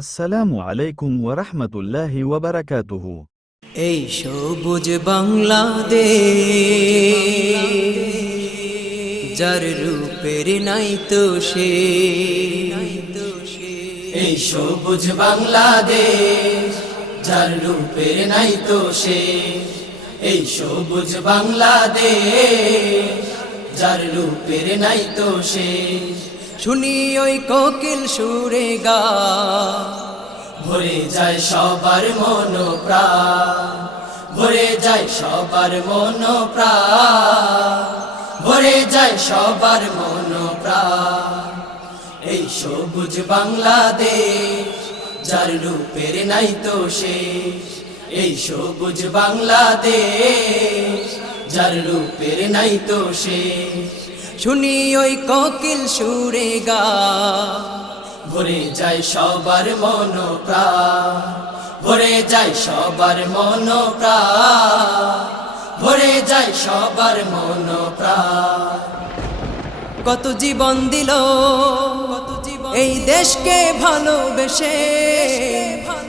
আসসালামু আলাইকুম ওয়া রাহমাতুল্লাহি ওয়া বারাকাতুহু। এই সবুজ বাংলাদেশ যার রূপের নাই তো সে, এই সবুজ বাংলাদেশ যার রূপের নাই তো সে, এই সবুজ বাংলাদেশ যার রূপের নাই তো সে। শুনি ওই কোকিল সুরে গা, ভরে যায় সবার মন প্রাণ, ভরে যায় সবার মন প্রাণ, ভরে যায় সবার মন প্রাণ। এই সবুজ বাংলাদেশ যার রূপের নাই তো শেষ, এই সবুজ বাংলাদেশ যার রূপের নাই তো শেষ। শুনি ওই কোকিল সুরে গা, ভরে যায় সবার মন প্রাণ, ভরে যায় সবার মন প্রাণ, ভরে যায় সবার মন প্রাণ। কত জীবন দিল এই দেশকে ভালোবেসে,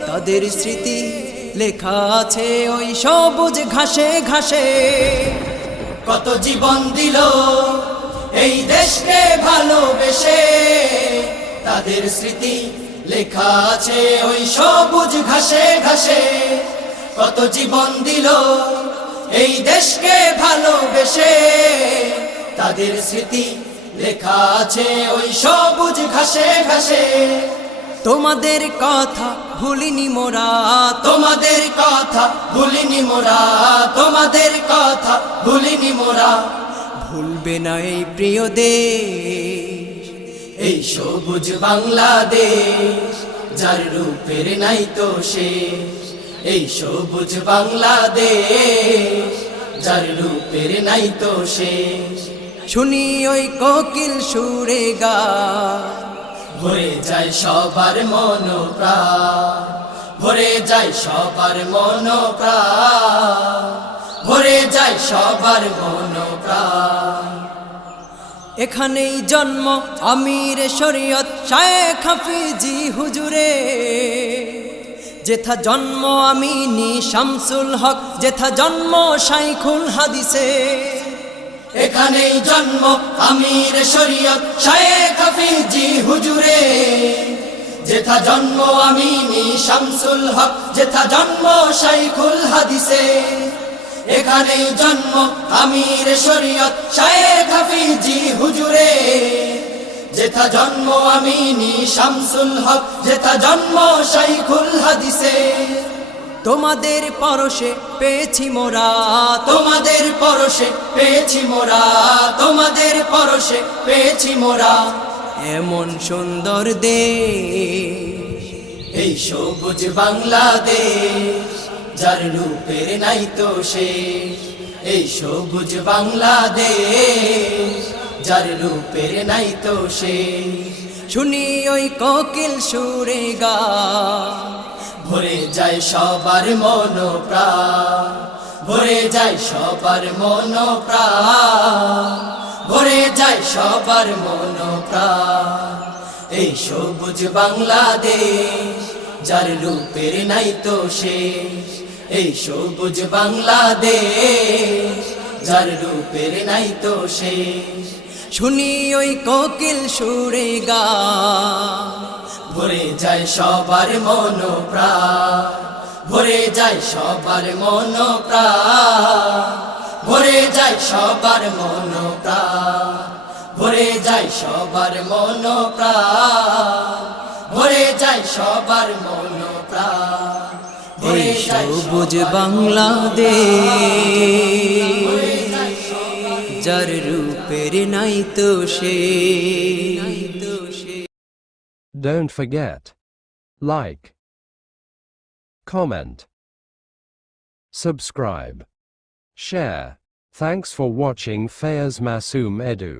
তাদের স্মৃতি লেখা আছে ওই সবুজ ঘাসে ঘাসে। কত জীবন দিল এই দেশকে ভালোবেসে, তাদের স্মৃতি লেখা আছে ওই সবুজ ঘাসে ঘাসে। কত জীবন দিল এই দেশকে ভালোবেসে, তাদের স্মৃতি লেখা আছে ওই সবুজ ঘাসে ঘাসে। তোমাদের কথা ভুলিনি মোরা, তোমাদের কথা ভুলিনি মোরা, তোমাদের কথা ভুলিনি মোরা। ভুলবে না এই প্রিয় দেশ, এই সবুজ বাংলাদেশ যার রূপের নাই তো শেষ, এই সবুজ বাংলাদেশ যার রূপের নাই তো শেষ। শুনি ওই কোকিল সুরে গা, ভরে যায় সবার মন প্রাণ, ভরে যায় সবার মন প্রাণ, ভরে যায় সবার মন প্রাণ। এখানেই জন্ম আমির শরীয়ত শায়েখ হাফিজি হুজুরে, যেথা জন্ম আমিনী শামসুল হক, যেথা জন্ম শাইখুল হাদিসে। এখানেই জন্ম আমির শরীয়ত শায়েখ হাফিজি হুজুরে, যেথা জন্ম আমিনী শামসুল হক, যেথা জন্ম শাইখুল হাদিসে। এখানেই জন্ম আমির শরীয়ত শায়েখ হাফিজি হুজুরে, যেথা জন্ম আমিনী শামসুল হক, যেথা জন্ম শাইখুল হাদিসে। তোমাদের পরশে পেয়েছি মোরা, তোমাদের পরশে পেয়েছি মোরা, তোমাদের পরশে পেয়েছি মোরা। এমন সুন্দর দেশ, এই সবুজ বাংলাদেশ যার রূপের নাই তো শেষ, এই সবুজ বাংলাদেশ যার রূপের নাই তো শেষ। শুনি ওই কোকিল সুরে গা, ভরে যায় সবার মন প্রাণ, ভরে যায় সবার মন প্রাণ, ভরে যায় সবার মন প্রাণ। এই সবুজ বাংলাদেশ যার রূপের নাই তো শেষ, এই সবুজ বাংলাদেশ যার রূপের নাই তো শেষ। শুনি ওই কোকিল সুরে গা, ভরে যায় সবার মন প্রাণ, ভরে যায় সবার মন প্রাণ, ভরে যায় সবার মন প্রাণ, ভরে যায় সবার মন প্রাণ, ভরে যায় সবার মন প্রাণ। এই সবুজ বাংলাদেশ যার রূপের নাই তো সে। Don't forget, like, comment, subscribe, share. Thanks for watching Fayaz Masoom Edu.